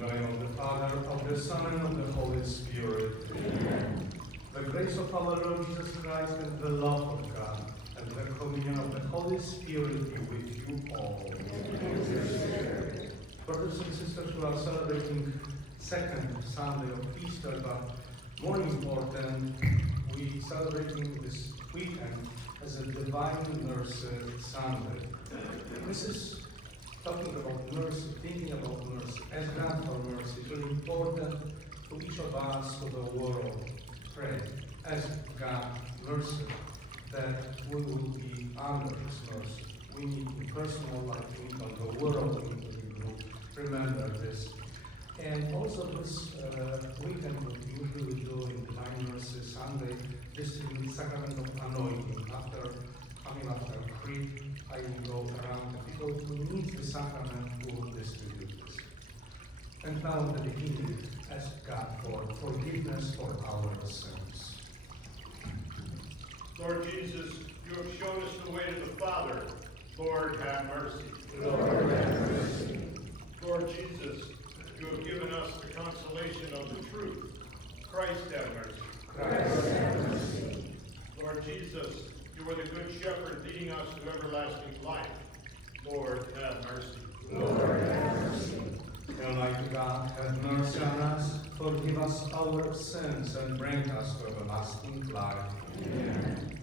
In the name of the Father, of the Son, and of the Holy Spirit. Amen. The grace of our Lord Jesus Christ and the love of God and the communion of the Holy Spirit be with you all. Amen. Brothers and sisters, we are celebrating second Sunday of Easter, but more important, we celebrating this weekend as a Divine Mercy Sunday. This is talking about mercy, thinking about mercy, as God for mercy. It's really important to each of us, to the world. Pray, ask God mercy, that we will be under His mercy. We need in personal life, we need on the world, we need to remember this. And also this weekend, what we usually do in Divine Mercy Sunday, distribute the sacrament of anointing. After Creed, I will go around the people who need the sacrament who will distribute this. And now in the beginning, ask God for forgiveness for our sins. Lord Jesus, you have shown us the way to the Father. Lord, have mercy. Lord, have mercy. Lord Jesus, you have given us the consolation of the truth. Christ, have mercy. Christ, have mercy. Lord Jesus, you are the good shepherd leading us to everlasting life. Lord, have mercy. Lord, have mercy. Almighty God, have mercy on us, forgive us our sins, and bring us to everlasting life. Amen.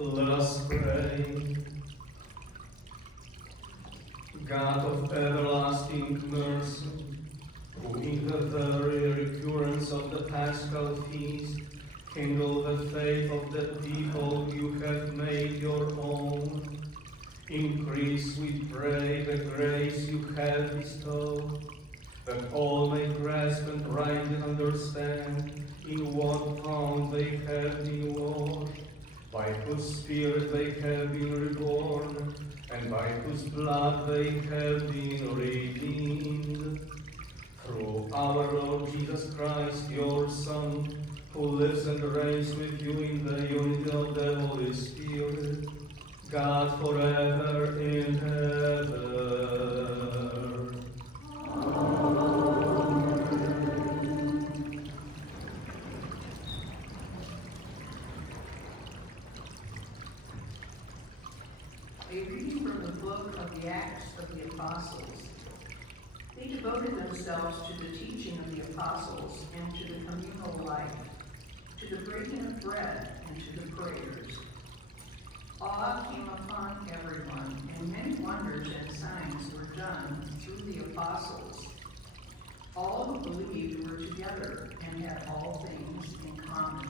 Let us pray. God of everlasting mercy, who in the very recurrence of the Paschal feast kindle the faith of the people you have made your own, increase, we pray, the grace you have bestowed, that all may grasp and rightly understand in what found they have been washed, by whose Spirit they have been reborn, and by whose blood they have been redeemed. Through our Lord Jesus Christ, your Son, who lives and reigns with you in the unity of the Holy Spirit, God forever and ever. life, to the breaking of bread and to the prayers. Awe came upon everyone, and many wonders and signs were done through the apostles. All who believed were together and had all things in common.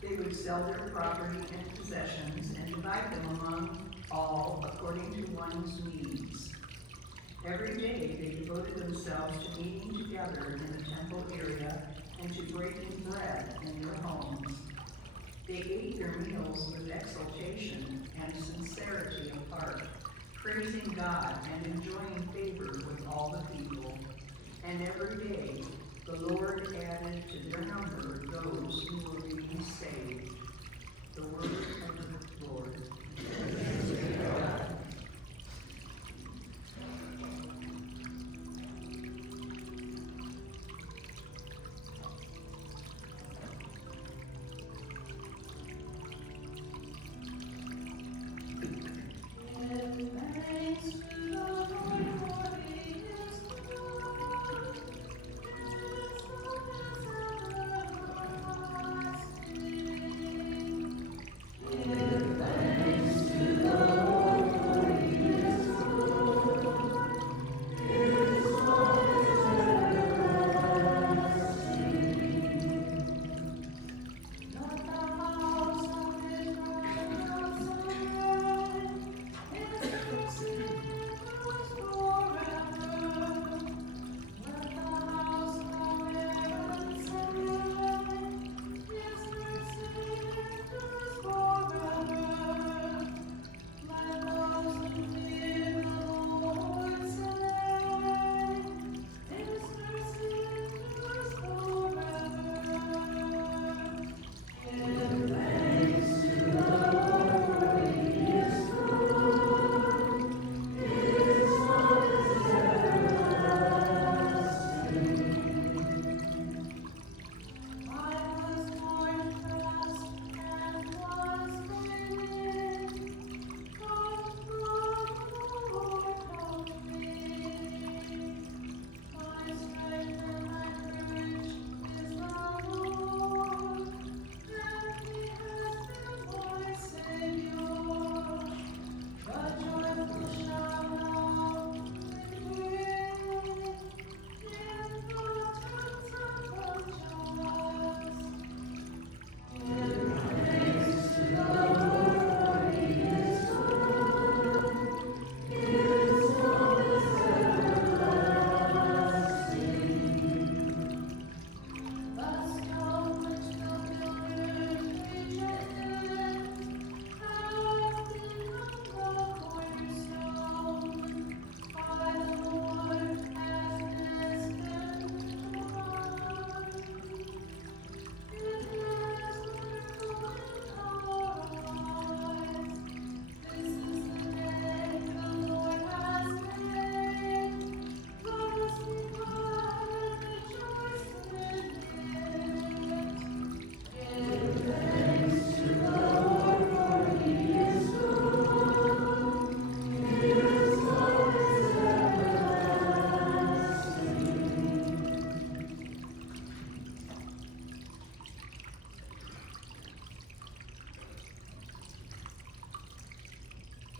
They would sell their property and possessions and divide them among all according to one's needs. Every day they devoted themselves to meeting together in the temple area and to breaking bread in their homes. They ate their meals with exultation and sincerity of heart, praising God and enjoying favor with all the people. And every day the Lord added to their number those who were being saved. The word of the Lord. Thanks be to God.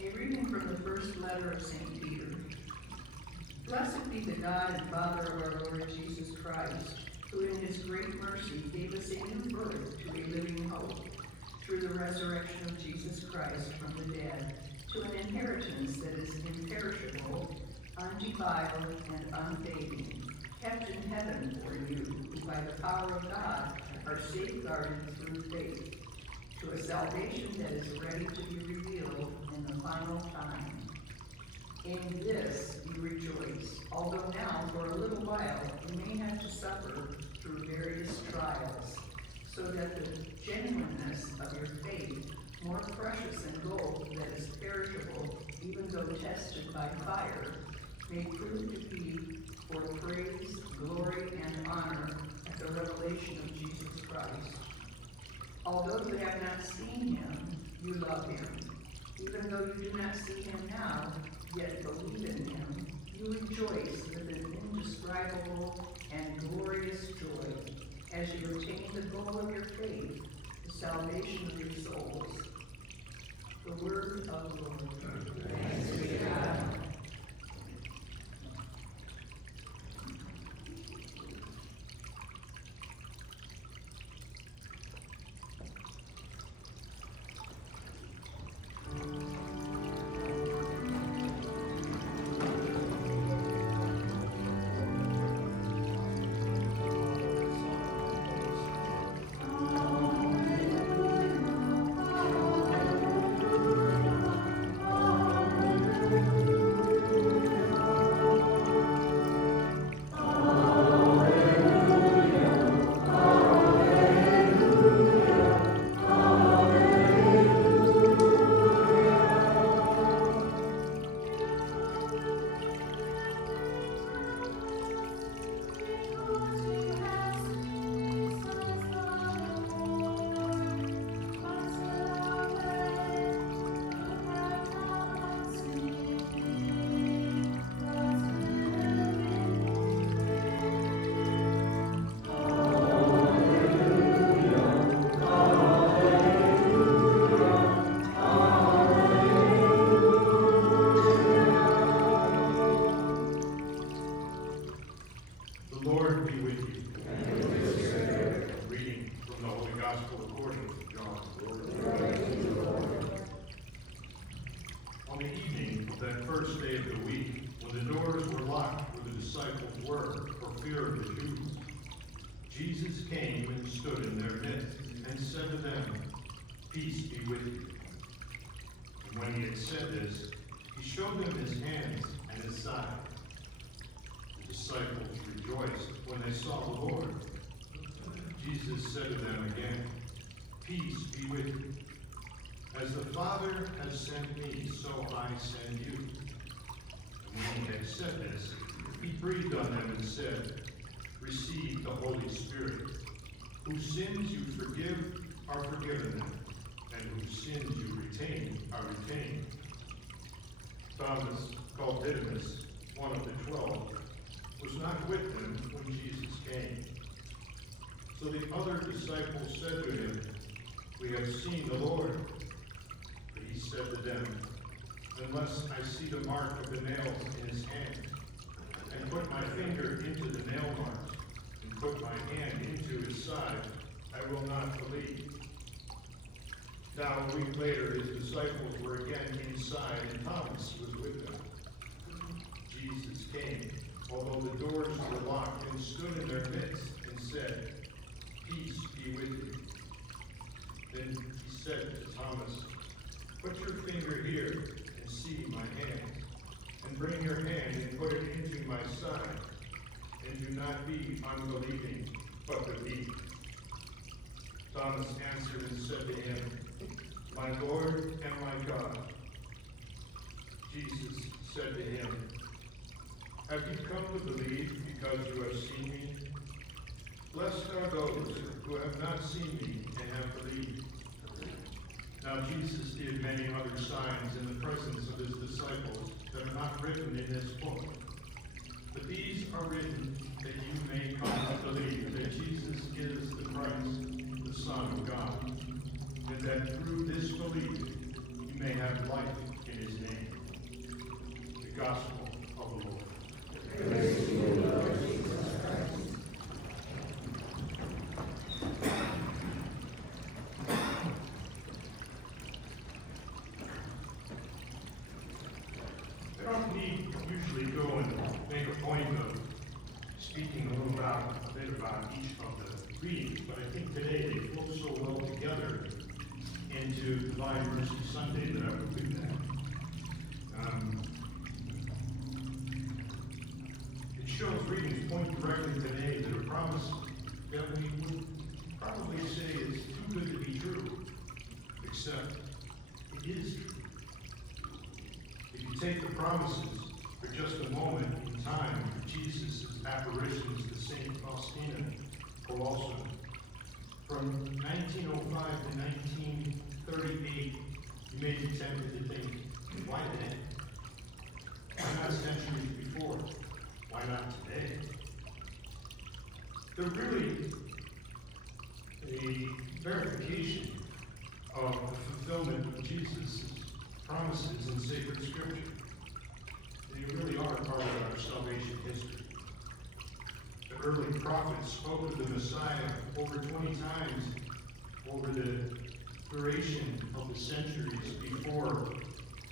A reading from the first letter of St. Peter. Blessed be the God and Father of our Lord Jesus Christ, who in his great mercy gave us a new birth to a living hope, through the resurrection of Jesus Christ from the dead, to an inheritance that is imperishable, undefiled, and unfading, kept in heaven for you, who by the power of God are safeguarded through faith, to a salvation that is ready to be revealed in the final time. In this you rejoice, although now for a little while you may have to suffer through various trials, so that the genuineness of your faith, more precious than gold that is perishable, even though tested by fire, may prove to be for praise, glory, and honor at the revelation of Jesus Christ. Although you have not seen him, you love him. Even though you do not see him now, yet believe in him, you rejoice with an indescribable and glorious joy, as you obtain the goal of your faith, the salvation of your souls. The word of the Lord. Thanks be to God. The Lord be with you. And with your spirit. Reading from the Holy Gospel according to John. On the evening of that first day of the week, when the doors were locked where the disciples were for fear of the Jews, Jesus came and stood in their midst and said to them, "Peace be with you." And when he had said this, he showed them his hands and his side. The disciples rejoiced when they saw the Lord. Jesus said to them again, "Peace be with you. As the Father has sent me, so I send you." And when he had said this, he breathed on them and said, "Receive the Holy Spirit. Whose sins you forgive are forgiven them, and whose sins you retain are retained." Thomas, called Didymus, one of the 12, was not with them when Jesus came. So the other disciples said to him, "We have seen the Lord." But he said to them, "Unless I see the mark of the nails in his hand, and put my finger into the nail marks, and put my hand into his side, I will not believe." Now a week later his disciples were again inside, and Thomas was with them. Jesus came, although the doors were locked, and stood in their midst and said, "Peace be with you." Then he said to Thomas, "Put your finger here and see my hand, and bring your hand and put it into my side, and do not be unbelieving, but believe." Thomas answered and said to him, "My Lord and my God." Jesus said to him, "Have you come to believe because you have seen me? Blessed are those who have not seen me and have believed." Now Jesus did many other signs in the presence of his disciples that are not written in this book. But these are written that you may come to believe that Jesus is the Christ, the Son of God, and that through this belief you may have life in his name. The Gospel of the Lord. Praise to you, Lord Jesus Christ. I don't usually go and make a point of speaking a bit about each of the readings, but I think today they flow so well together into Divine Mercy Sunday that I would do that. It shows readings point directly today to the promise that we would probably say is too good to be true, except it is true. If you take the promises for just a moment in time, Jesus' apparitions to St. Faustina Kowalska, from 1905 to 1938, you may be tempted to think, why then? Why not centuries before? Why not today? They're really verification of the fulfillment of Jesus' promises in sacred scripture. They really are part of our salvation history. The early prophets spoke of the Messiah over 20 times over the duration of the centuries before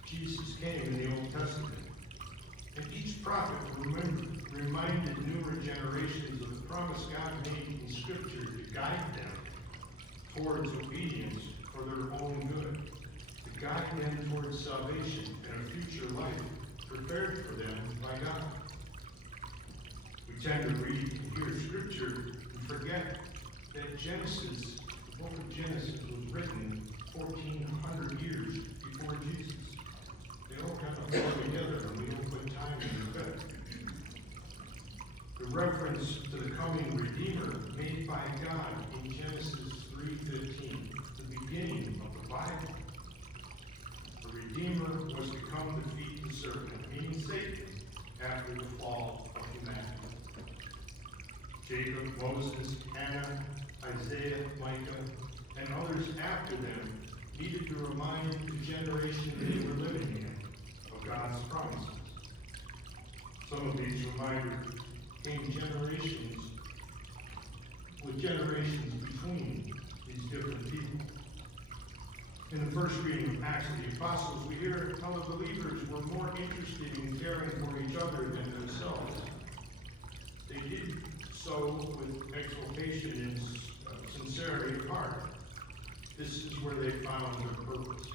Jesus came in the Old Testament. And each prophet reminded newer generations of the promise God made in Scripture to guide them towards obedience for their own good, to guide them towards salvation and a future life prepared for them by God. We tend to read and hear Scripture and forget that Genesis, the book of Genesis, was written 1,400 years before Jesus. They all kind of flow together and we don't put time into it. The reference to the coming Redeemer made by God in Genesis 3:15, the beginning of the Bible. The Redeemer was to come to defeat the serpent, meaning Satan, after the fall of humanity. Jacob, Moses, Hannah, Isaiah, Micah, and others after them needed to remind the generation they were living in of God's promises. Some of these reminders came with generations between these different people. In the first reading of Acts of the Apostles, we hear how the believers were more interested in caring for each other than themselves. They did so with exultation and sincerity of heart. This is where they found their purpose,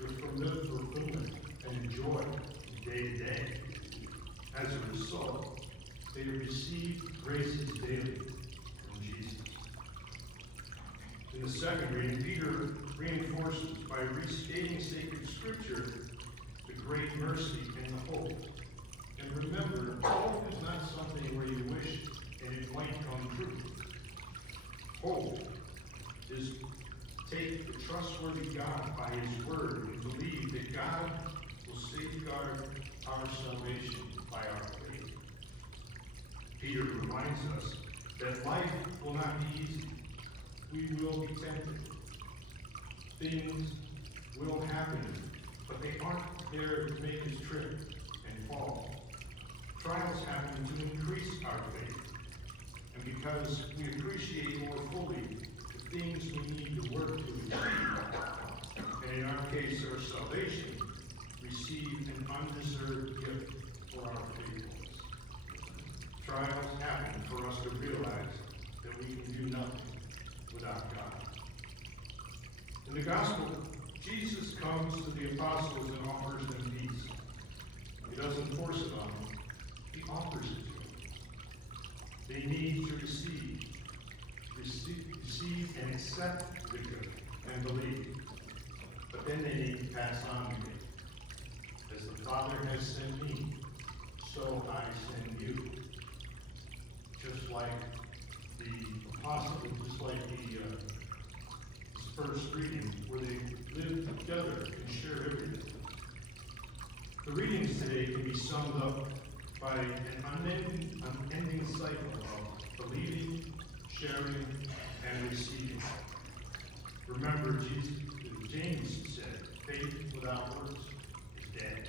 their fulfillment and joy day to day. As a result, they received graces daily from Jesus. In the second reading, Peter reinforces by restating sacred scripture the great mercy and the hope. And remember, hope is not something where you wish and it might come true. Hope is take the trustworthy God by his word and believe that God will safeguard our salvation by our faith. Peter reminds us that life will not be easy. We will be tempted. Things will happen, but they aren't there to make us trip and fall. Trials happen to increase our faith. And because we appreciate more fully the things we need to work to achieve, and in our case, our salvation, receive an undeserved gift for our faithfulness. Trials happen for us to realize that we can do nothing without God. In the gospel, Jesus comes to the apostles and offers them peace. He doesn't force it on them. He offers it to them. They need to receive and accept the good and believe. But then they need to pass on the gift. As the Father has sent me, so I send you. Just like the apostles, just like the first reading, where they live together and share everything. The readings today can be summed up by an unending cycle of believing, sharing, and receiving. Remember, James said, faith without works is dead.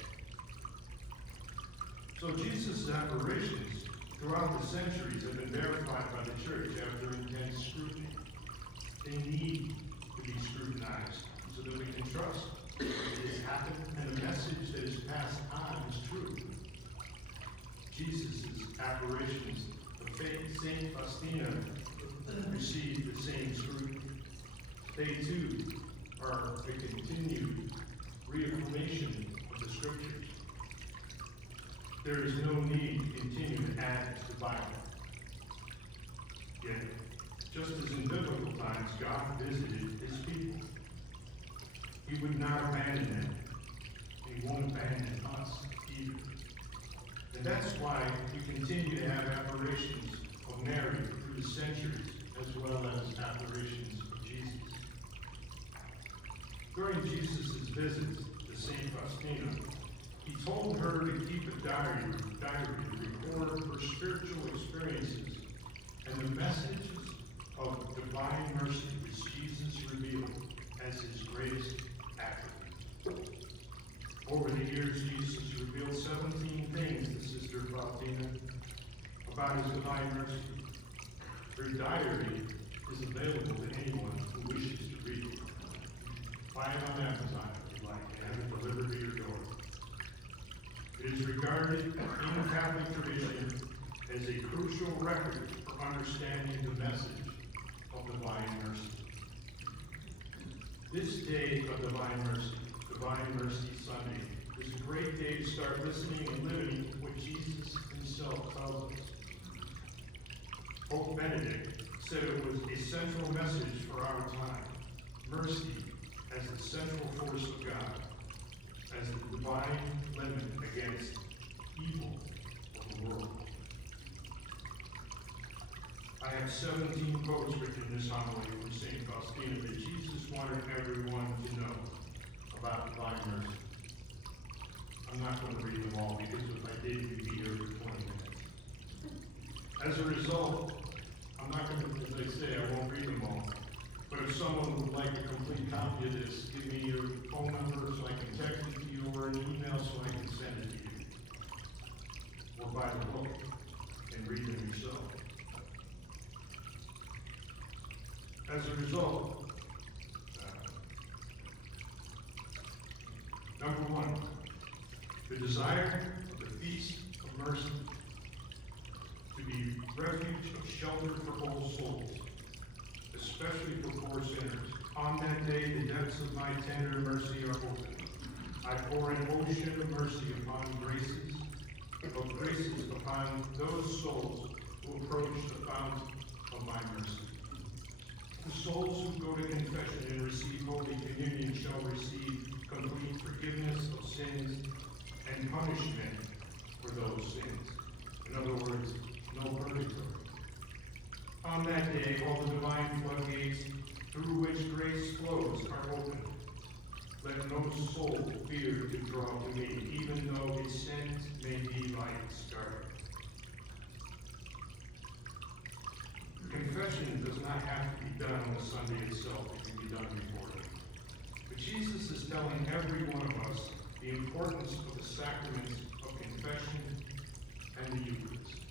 So Jesus' apparitions throughout the centuries have been verified by the church after intense scrutiny. They need to be scrutinized so that we can trust that it has happened and the message that is passed on is true. Jesus' apparitions of Saint Faustina received the same scrutiny. They too are a continued reaffirmation of the scriptures. There is no need to continue to add to the Bible. Yet, just as in biblical times, God visited his people. He would not abandon them. He won't abandon us either. And that's why we continue to have apparitions of Mary through the centuries, as well as apparitions of Jesus. During Jesus' visits to St. Faustina, he told her to keep a diary to record her spiritual experiences and the messages of divine mercy which Jesus Jesus revealed as his greatest attribute. Over the years, Jesus revealed 17 things to Sister Faustina about his divine mercy. Her diary is available to anyone who wishes to read it. Buy it on Amazon if you like, and have it delivered to your door. It is regarded in Catholic tradition as a crucial record for understanding the message of divine mercy. This day of Divine Mercy Sunday, is a great day to start listening and living what Jesus himself tells us. Pope Benedict said it was a central message for our time. Mercy as the central force of God, as the divine limit against evil of the world. I have 17 quotes written in this homily from St. Faustina that Jesus wanted everyone to know about divine mercy. I'm not going to read them all because if I did, we'd be here for 20 minutes. As a result, I'm not going to, as I say, I won't read them all. But if someone would like a complete copy of this, give me your phone number so I can text it to you, or an email so I can send it to you. Or buy the book and read them yourself. As a result, number one, the desire of the Feast of Mercy to be refuge of shelter for all souls, especially for poor sinners. On that day, the depths of my tender mercy are open. I pour an ocean of mercy upon graces upon those souls who approach the fountain of my mercy. The souls who go to confession and receive Holy Communion shall receive complete forgiveness of sins and punishment for those sins. In other words, no purgatory. On that day, all the divine floodgates through which grace flows are open. Let no soul fear to draw to me, even though his sins may be like scarlet. Confession does not have to be done on the Sunday itself. It can be done before it. But Jesus is telling every one of us the importance of the sacraments of confession and the Eucharist.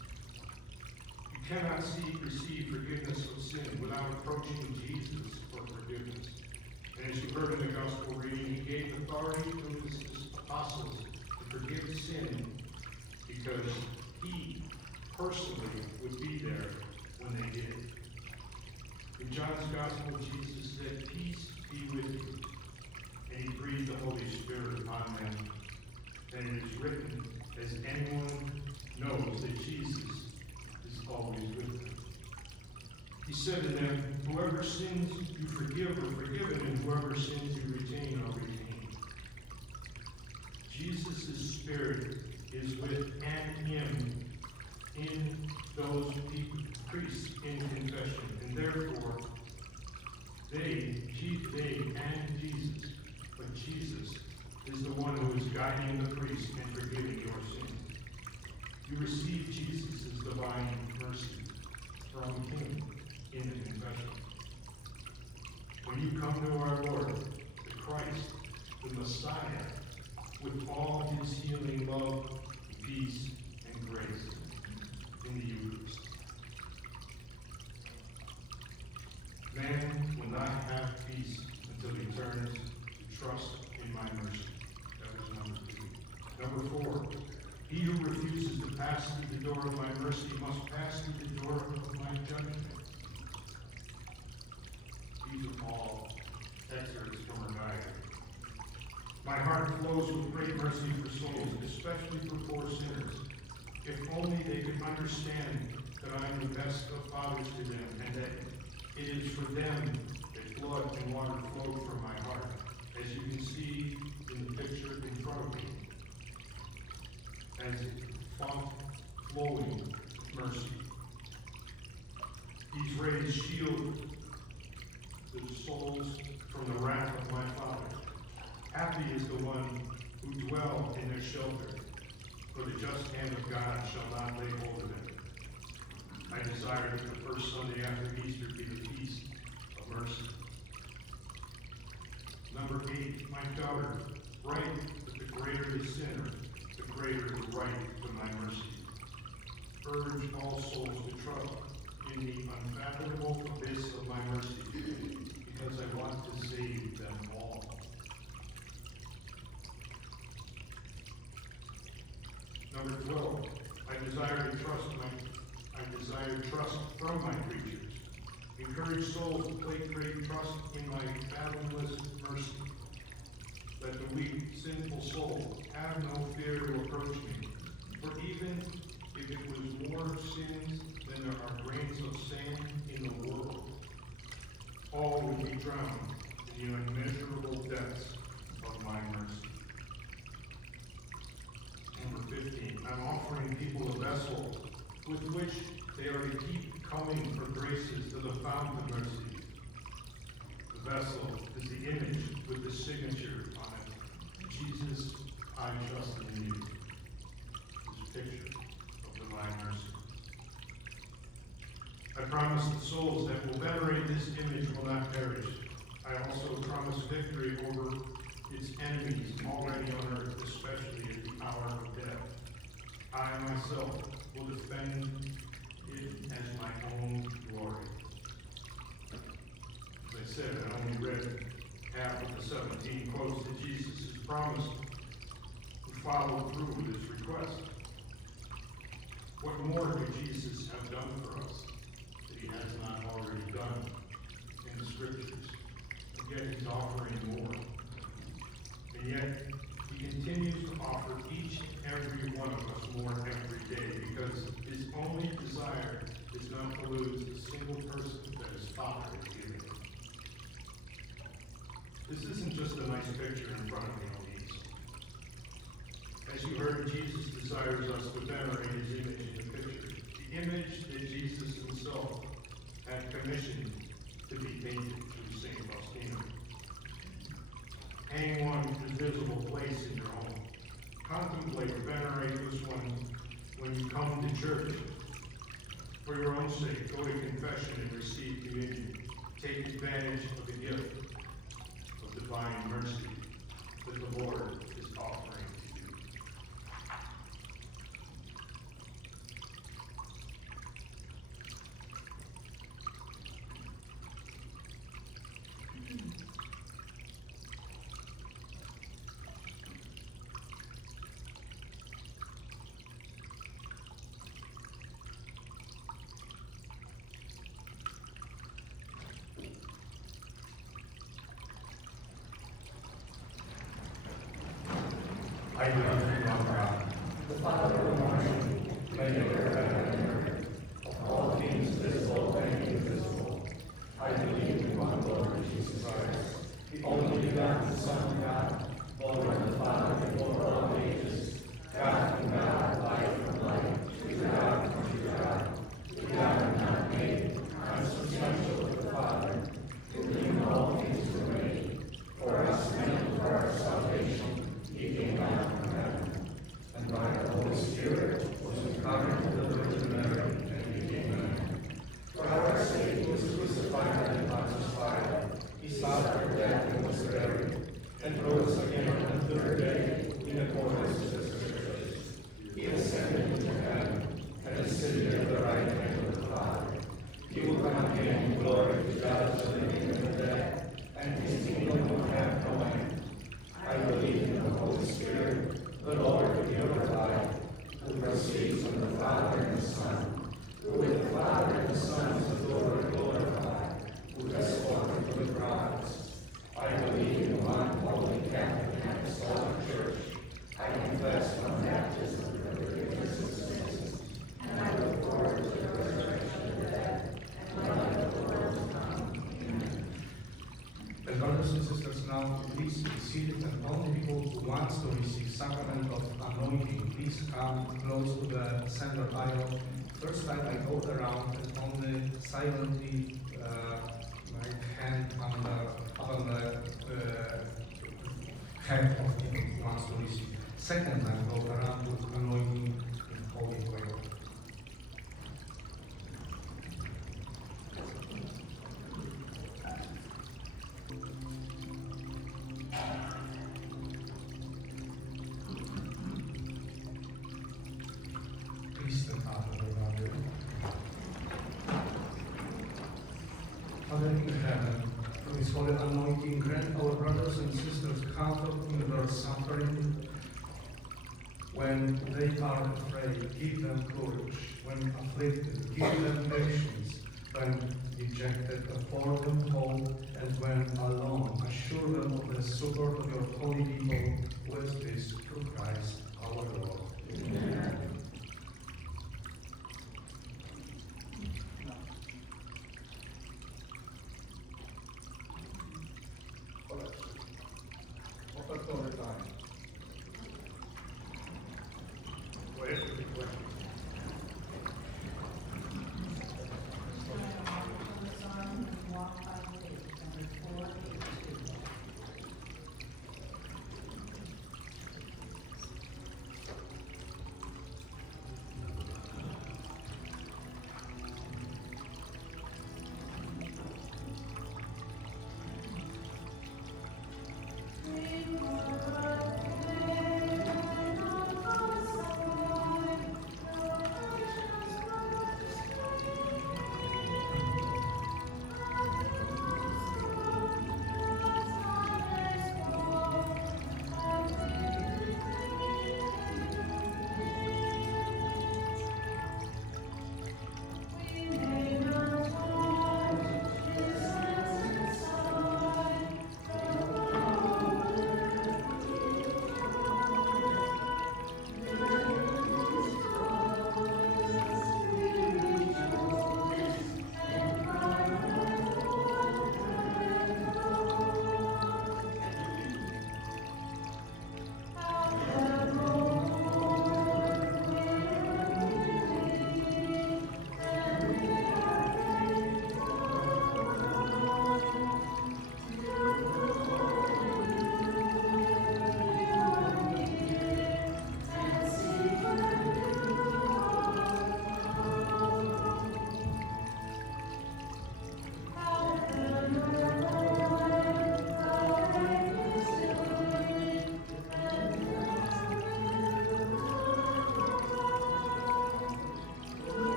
You cannot receive forgiveness of sin without approaching Jesus for forgiveness. And as you heard in the gospel reading, he gave authority to his apostles to forgive sin because he personally would be there when they did. In John's gospel, Jesus said, "Peace be with you." And he breathed the Holy Spirit upon them. And it is written, as anyone knows that Jesus is always with them. He said to them, "Whoever sins you forgive are forgiven, and whoever sins you retain are retained." Jesus' Spirit is with and in those priests in confession, and therefore they and Jesus, but Jesus is the one who is guiding the priest and forgiving your sins. You receive Jesus' divine mercy from him in the confession. When you come to our Lord, the Christ, the Messiah, with all his healing love, peace, and grace in the Eucharist. Man will not have peace until he turns to trust in my mercy. That was number 2. Number 4, he who refuses to pass through the door of my mercy must pass through the door of my judgment. These are all excerpts from our diary. My heart flows with great mercy for souls, especially for poor sinners. If only they could understand that I am the best of fathers to them, and that it is for them that blood and water flow from my heart, as you can see in the picture in front of me, as flowing mercy. These rays shield the souls from the wrath of my Father. Happy is the one who dwell in their shelter, for the just hand of God shall not lay hold of them. I desire that the first Sunday after Easter be the feast of mercy. in the unfathomable abyss of my mercy, because I want to save them all. Number 12, I desire trust from my creatures. Encourage souls to place great trust in my fathomless mercy. Let the weak, sinful soul have no fear to approach me. For even if it was more sins than there are grains of sand in the world, all would be drowned in the unmeasurable depths of my mercy. Number 15, I'm offering people a vessel with which they are to keep coming for graces to the fount of mercy. The vessel is the image with the signature on it. Jesus, I trust in you. This picture of divine mercy. I promise the souls that will venerate this image will not perish. I also promise victory over its enemies already on earth, especially at the hour of death. I myself will defend it as my own glory. As I said, I only read half of the 17 quotes that Jesus has promised and followed through with his request. What more could Jesus have done for us that he has not already done in the scriptures? And yet he's offering more. And yet he continues to offer each and every one of us more every day, because his only desire is not to lose a single person that his Father has given him. This isn't just a nice picture in front of me, Elise. As you heard, Jesus desires us to venerate his image in the picture, the image that Jesus himself had commissioned to be painted through St. Faustina. Hang one in a visible place in your home. Contemplate or venerate this one when you come to church. For your own sake, go to confession and receive communion. Take advantage of the gift of divine mercy that the Lord is offering to you. I believe in one God, The Father Almighty, maker of heaven and earth, of all things visible and invisible. I believe in one Lord Jesus Christ, the only begotten Son of God, born of the Father before all ages, God from God, light from light, true God from true God, begotten, not made, consubstantial with the Father, through whom all things were made. For us men, for our salvation, he came down from heaven, and by the Holy Spirit was incarnate of the Virgin Mary, and became man. For our sake he was crucified and Pontius Pilate. He suffered death and was buried, and rose again on the third day in accordance with the Scriptures. He ascended into heaven, and is sitting at the right hand of the Father. He will come again in glory to judge the living and the dead, and his kingdom will have no end. I believe in the Holy Spirit, the Lord of purified, who proceeds from the Father and the Son, who with the Father and the Son is adored and glorified, who has spoken to the prophets. I believe in one holy Catholic and Apostolic Church. I confess one baptism for the forgiveness of sins, and I look forward to the resurrection of the dead and life of the world to come. Amen. brothers and sisters, now please be seated, and only people who want to receive sacrament of anointing, please come close to the center aisle. First time I go around and only silently my hand on the head of him who wants to receive. Second time go around with anointing in holy oil. Please stand up, everybody. in heaven, through his holy anointing, grant our brothers and sisters comfort in their suffering. When they are afraid, give them courage. When afflicted, give them patience. When dejected, afford them hope. And when alone, assure them of the support of your holy people, with this through Christ our Lord. Amen. Ofertory time. Whatever the question.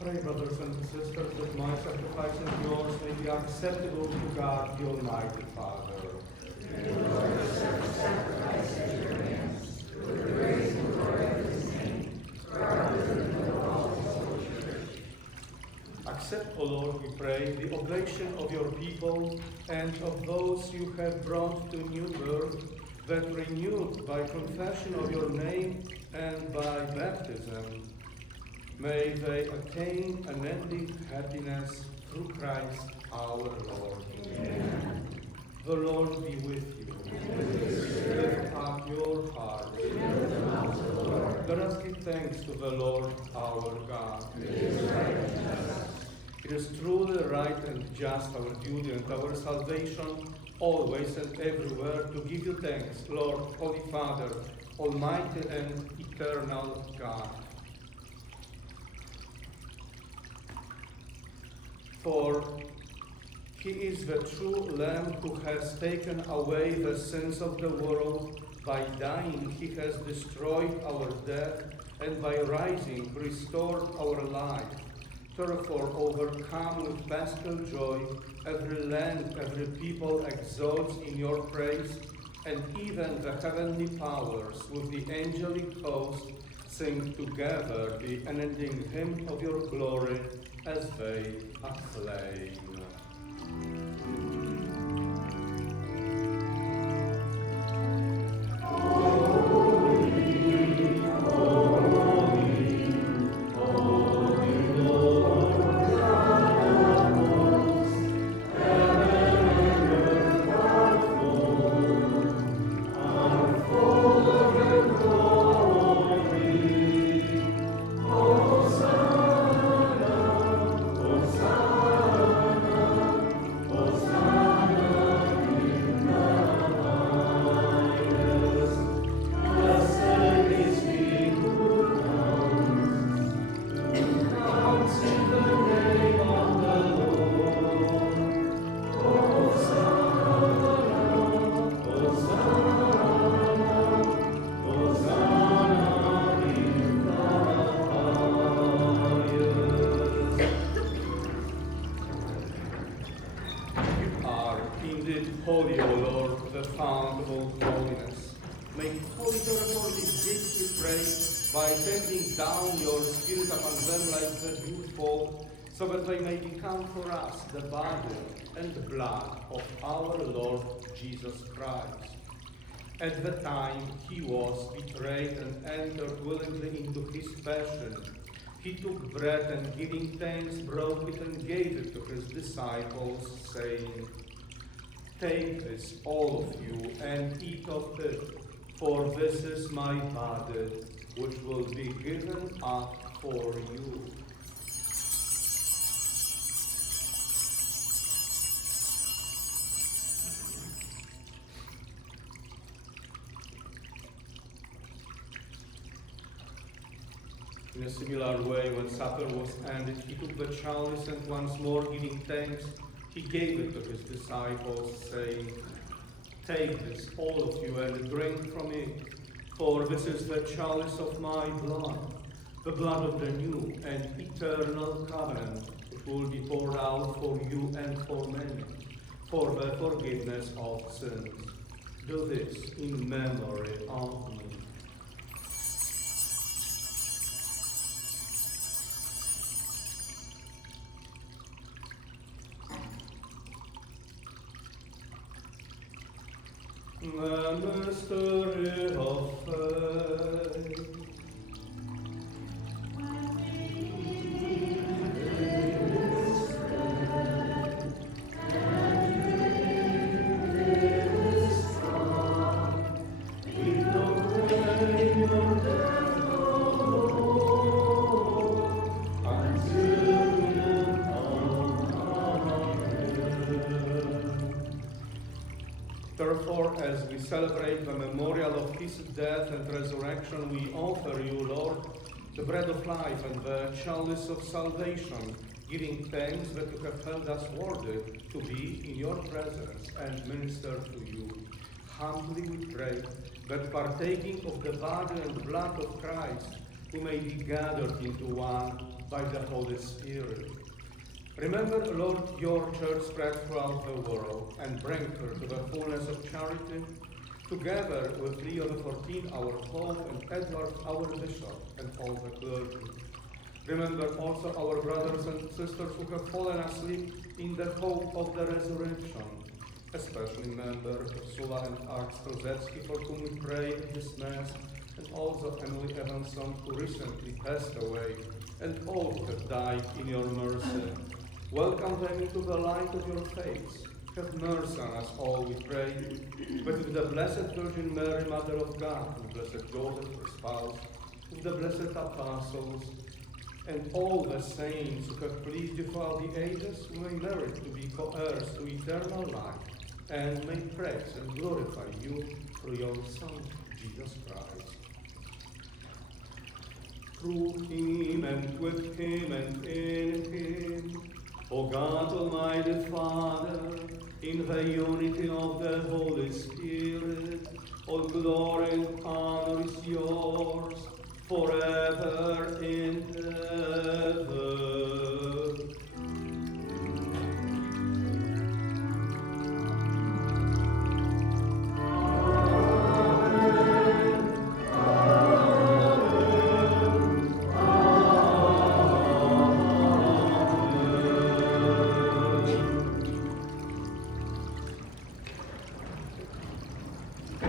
Pray, brothers and sisters, that my sacrifice and yours may be acceptable to God, the Almighty Father. Accept, O Lord, we pray, the oblation of your people and of those you have brought to new birth, that renewed by confession of your name and by baptism, may they attain unending happiness through Christ our Lord. Amen. The Lord be with you. Lift up your hearts. Let us give thanks to the Lord our God. It is truly right and just, our duty and our salvation, always and everywhere, to give you thanks, Lord, Holy Father, Almighty and eternal God. For he is the true Lamb who has taken away the sins of the world. By dying, he has destroyed our death, and by rising, restored our life. Therefore, overcome with paschal joy, every land, every people exalts in your praise, and even the heavenly powers with the angelic host sing together the unending hymn of your glory as they acclaim. pray, by sending down your Spirit upon them like the dewfall, so that they may become for us the body and the blood of our Lord Jesus Christ. At the time he was betrayed and entered willingly into his passion, he took bread and giving thanks broke it and gave it to his disciples, saying, "Take this, all of you, and eat of it, for this is my body, which will be given up for you." In a similar way, when supper was ended, he took the chalice and once more giving thanks, he gave it to his disciples, saying, "Take this, all of you, and drink from it, for this is the chalice of my blood, the blood of the new and eternal covenant, which will be poured out for you and for many, for the forgiveness of sins. Do this in memory of me." The mystery of faith. Therefore, as we celebrate the memorial of his death and resurrection, we offer you, Lord, the bread of life and the chalice of salvation, giving thanks that you have held us worthy to be in your presence and minister to you. Humbly we pray that partaking of the body and blood of Christ, we may be gathered into one by the Holy Spirit. Remember, Lord, your church spread throughout the world and bring her to the fullness of charity, together with Leo XIV, our Pope, and Edward, our Bishop, and all the clergy. Remember also our brothers and sisters who have fallen asleep in the hope of the resurrection, especially remember Ursula and Art Strozetsky, for whom we pray at this Mass, and also Emily Evanson, who recently passed away, and all who have died in your mercy. Welcome them into the light of your face. Have mercy on us all, we pray, but with the Blessed Virgin Mary, Mother of God, and Blessed Joseph, her spouse, with the blessed apostles, and all the saints who have pleased you throughout the ages, we may merit to be co-heirs to eternal life, and may praise and glorify you through your Son, Jesus Christ. Through him, and with him, and in him, O God, Almighty Father, in the unity of the Holy Spirit, all glory and honor is yours, forever and ever.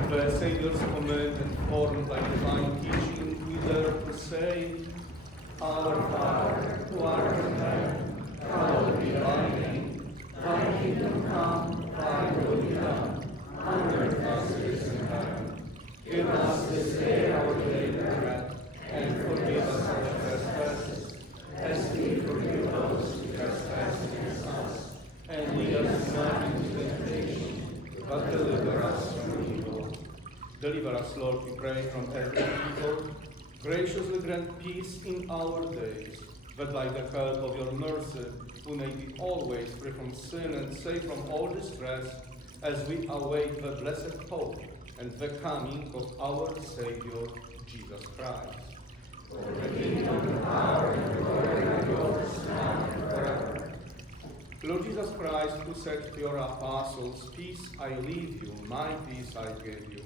The Savior's command and formed by divine teaching, we dare to say, Our Father, who art in heaven, hallowed be thy name. Thy kingdom come, thy will be done, on earth as it is in heaven. Give us this day our daily bread, and forgive us our trespasses, as we forgive those who trespass against us. And lead us not into temptation, but deliver us from evil. Deliver us, Lord, we pray, from every evil. Graciously grant peace in our days, that by the help of your mercy we may be always free from sin and safe from all distress, as we await the blessed hope and the coming of our Savior, Jesus Christ. For the kingdom, the power, and the glory are yours, now and forever. Lord Jesus Christ, who said to your apostles, "Peace I leave you, my peace I give you,"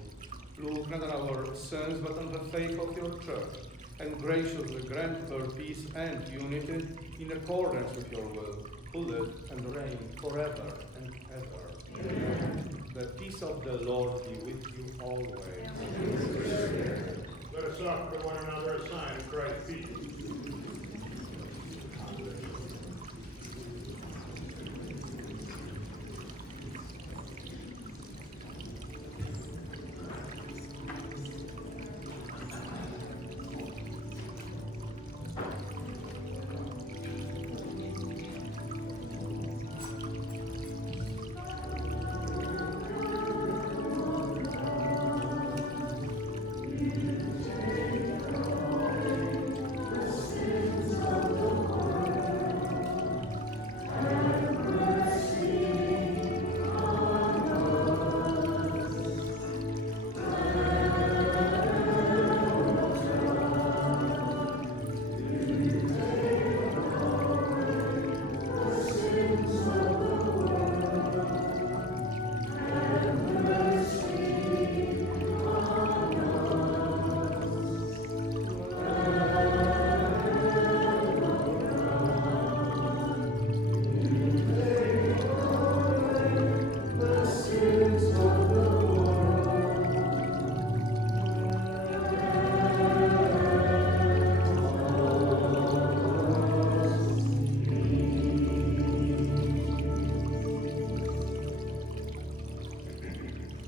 Look not on our sins, but on the faith of your church, and graciously grant her peace and unity in accordance with your will, who live and reign forever and ever. Amen. The peace of the Lord be with you always. Let us offer to one another a sign of Christ's peace.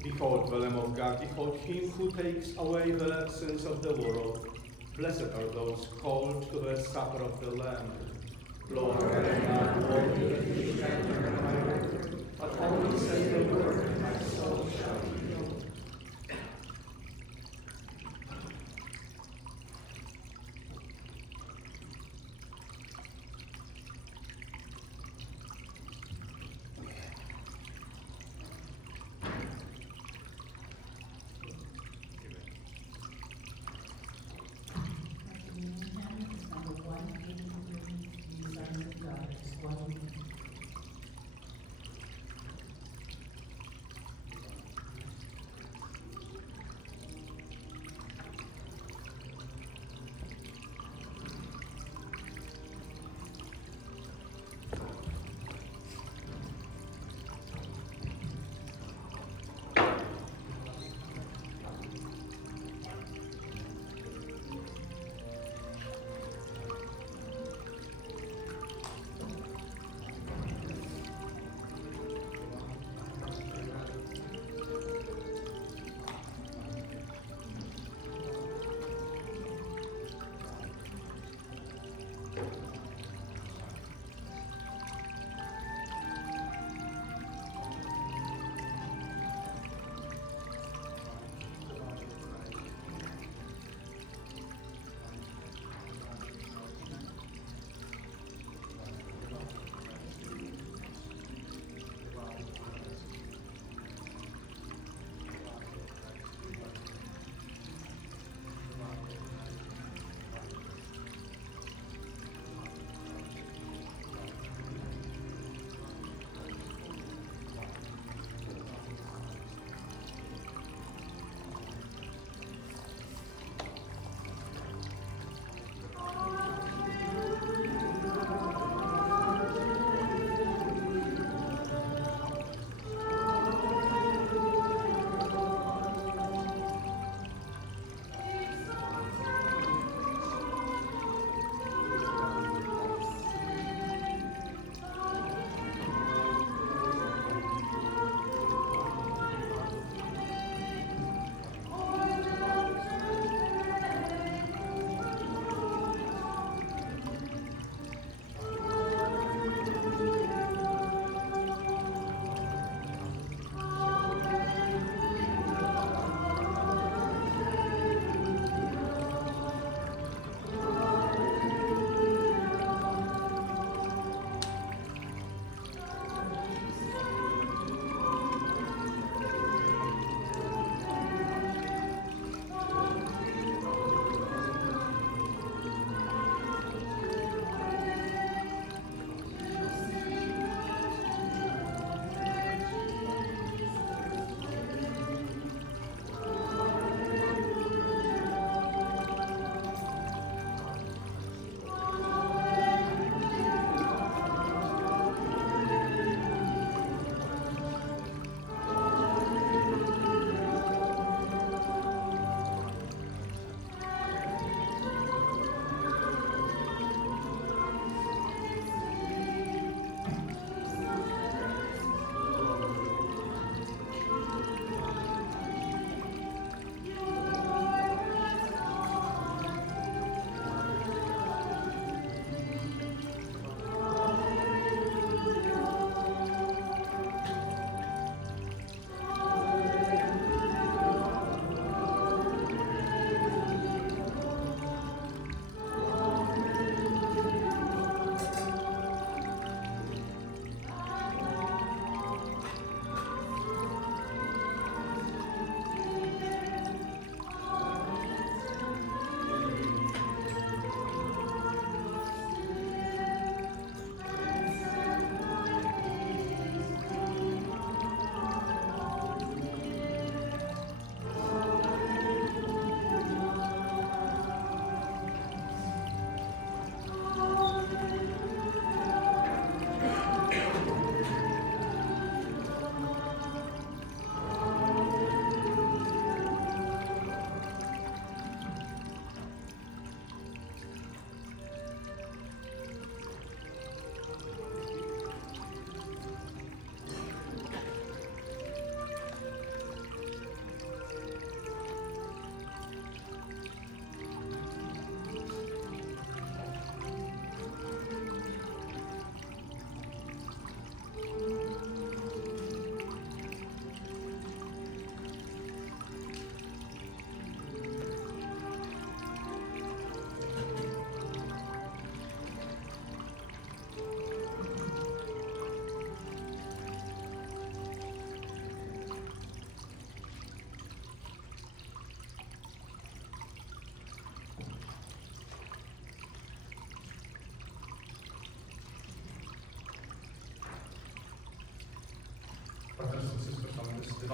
Behold the Lamb of God, behold him who takes away the sins of the world. Blessed are those called to the supper of the Lamb. Lord, I am not worthy that you should enter my word, but only say the word, and my soul shall be healed.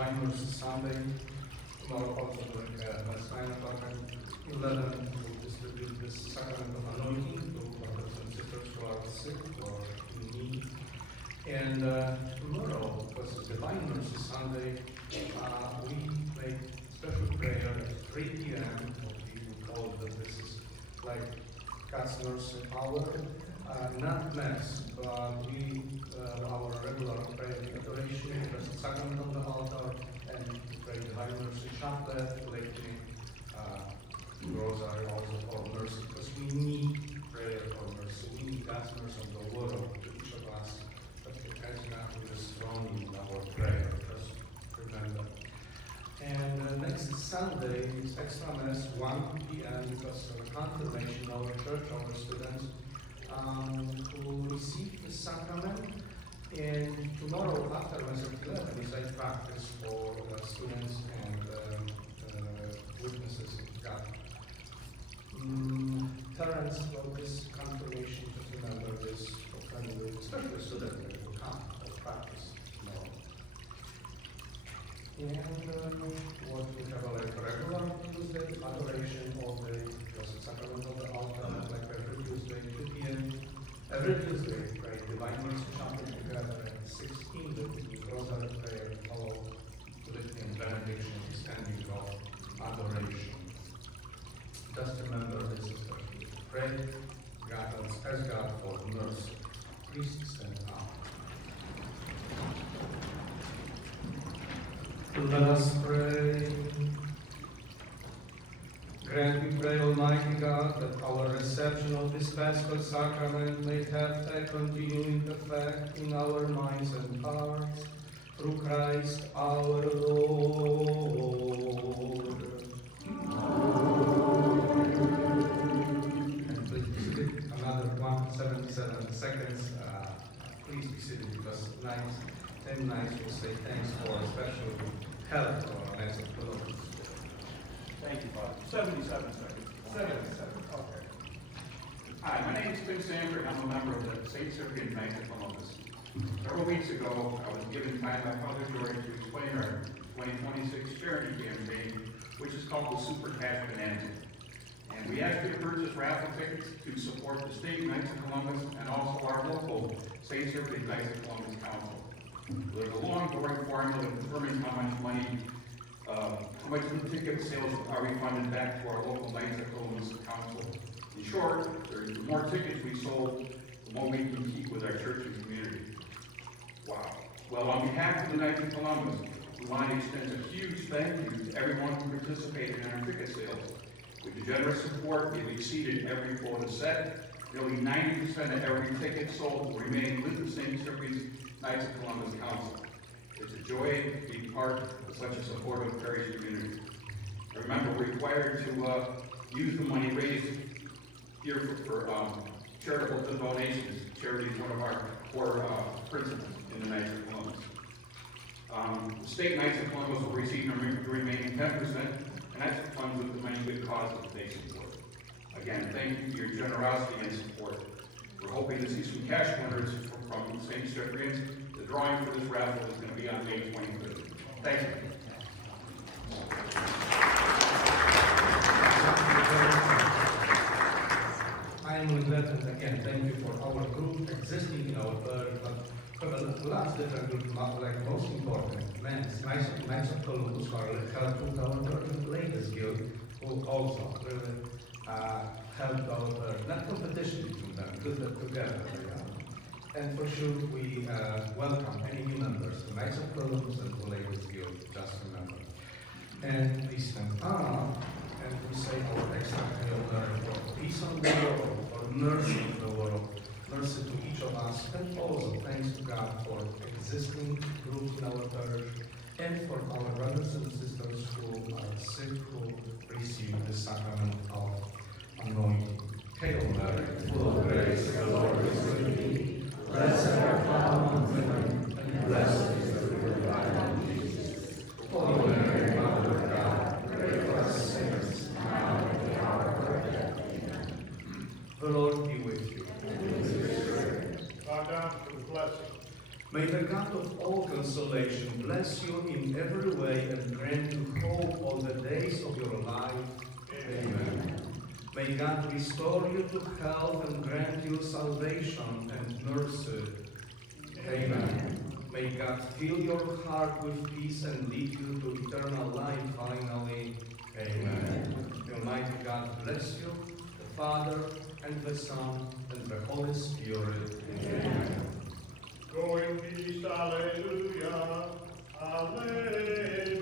Divine Mercy Sunday. Tomorrow also during Mass 9 o'clock and 11 we'll distribute this sacrament of anointing to brothers and sisters who are sick or in need. And tomorrow, because it's Divine Mercy Sunday, we make special prayer at 3 p.m. We call that this is like God's mercy hour. Not Mass, but we, our regular prayer adoration, the sacrament on the altar, and pray Divine Mercy Chaplet, Litany, Rosary also for mercy, because we need prayer for mercy. We need God's mercy on the world, to each of us, but it has not to be strong in our prayer, just remember. And next Sunday is extra Mass, 1 p.m. because of confirmation of our church, our students who receive the sacrament. And tomorrow after Mass at 11 is a practice for students and witnesses of God. Terence wrote this confirmation, just remember this, especially students that will come for practice tomorrow. And what we have a regular Tuesday adoration of the Blessed Sacrament of the altar, like every Tuesday, 2 p.m. Every Tuesday, pray Divine Mercy Chaplet together at 16, the Rosary prayer, followed with the benediction, standing of adoration. Just remember this especially. Pray God, ask God for mercy. Please stand up. Let us pray. Grant, we pray, Almighty God, that our reception of this Paschal Sacrament may have a continuing effect in our minds and hearts, through Christ our Lord. And please be seated. Another 177 seconds. Please be seated because 10 nights will say thanks for special help for our next approach. Thank you, Father. 77 seconds. 77, okay. Hi, my name is Tim Sanford. I'm a member of the St. Cyprian Knights of Columbus. Several weeks ago, I was given time by Father George to explain our 2026 charity campaign, which is called the Super Cash Bonanza. And we asked you to purchase raffle tickets to support the State Knights of Columbus and also our local St. Cyprian Knights of Columbus Council. There's a long, boring formula that determines how much the ticket sales are refunded back to our local Knights of Columbus Council. In short, the more tickets we sold, the more we can keep with our church and community. Wow. Well, on behalf of the Knights of Columbus, we want to extend a huge thank you to everyone who participated in our ticket sales. With the generous support, we've exceeded every quota set. Nearly 90% of every ticket sold will remain with the St. Cyprian Knights of Columbus Council. It's a joy to be part of such a supportive parish community. Remember, we're required to use the money raised here for charitable donations. Charity is one of our core principles in the Knights of Columbus. The State Knights of Columbus will receive the remaining 10%, and that's the funds with the many good causes that they support. Again, thank you for your generosity and support. We're hoping to see some cash winners from St. Cyprian's. The drawing for this raffle is going to be on May 23rd. Thank you. I am regretted again. Thank you for our group existing in our birth, but for the last different group, like most important, Knights of Columbus, who are helped with our birth, Ladies Guild, who also really helped our birth. Not competition between them, good together. And for sure, we welcome any new members, the Knights of Columbus and the Ladies Guild, just remember. And please stand up, and we say our extra Hail Mary for peace on the world, for mercy in the world, mercy to each of us, and also thanks to God for existing groups in our parish, and for our brothers and sisters who are sick, who receive the sacrament of anointing. Hail Mary, full of grace, the Lord is with thee. Blessed art thou among women, and blessed is the fruit of thy womb, Jesus. Holy Mary, Mother of God, pray for us sinners, now and at the hour of our death. Amen. The Lord be with you. Bow down for the blessing. May the God of all consolation bless you in every way and grant you hope all the days of your life. Amen. May God restore you to health and grant you salvation and mercy. Amen. May God fill your heart with peace and lead you to eternal life finally. Amen. May Almighty God bless you, the Father, and the Son, and the Holy Spirit. Amen. Go in peace, alleluia, alleluia.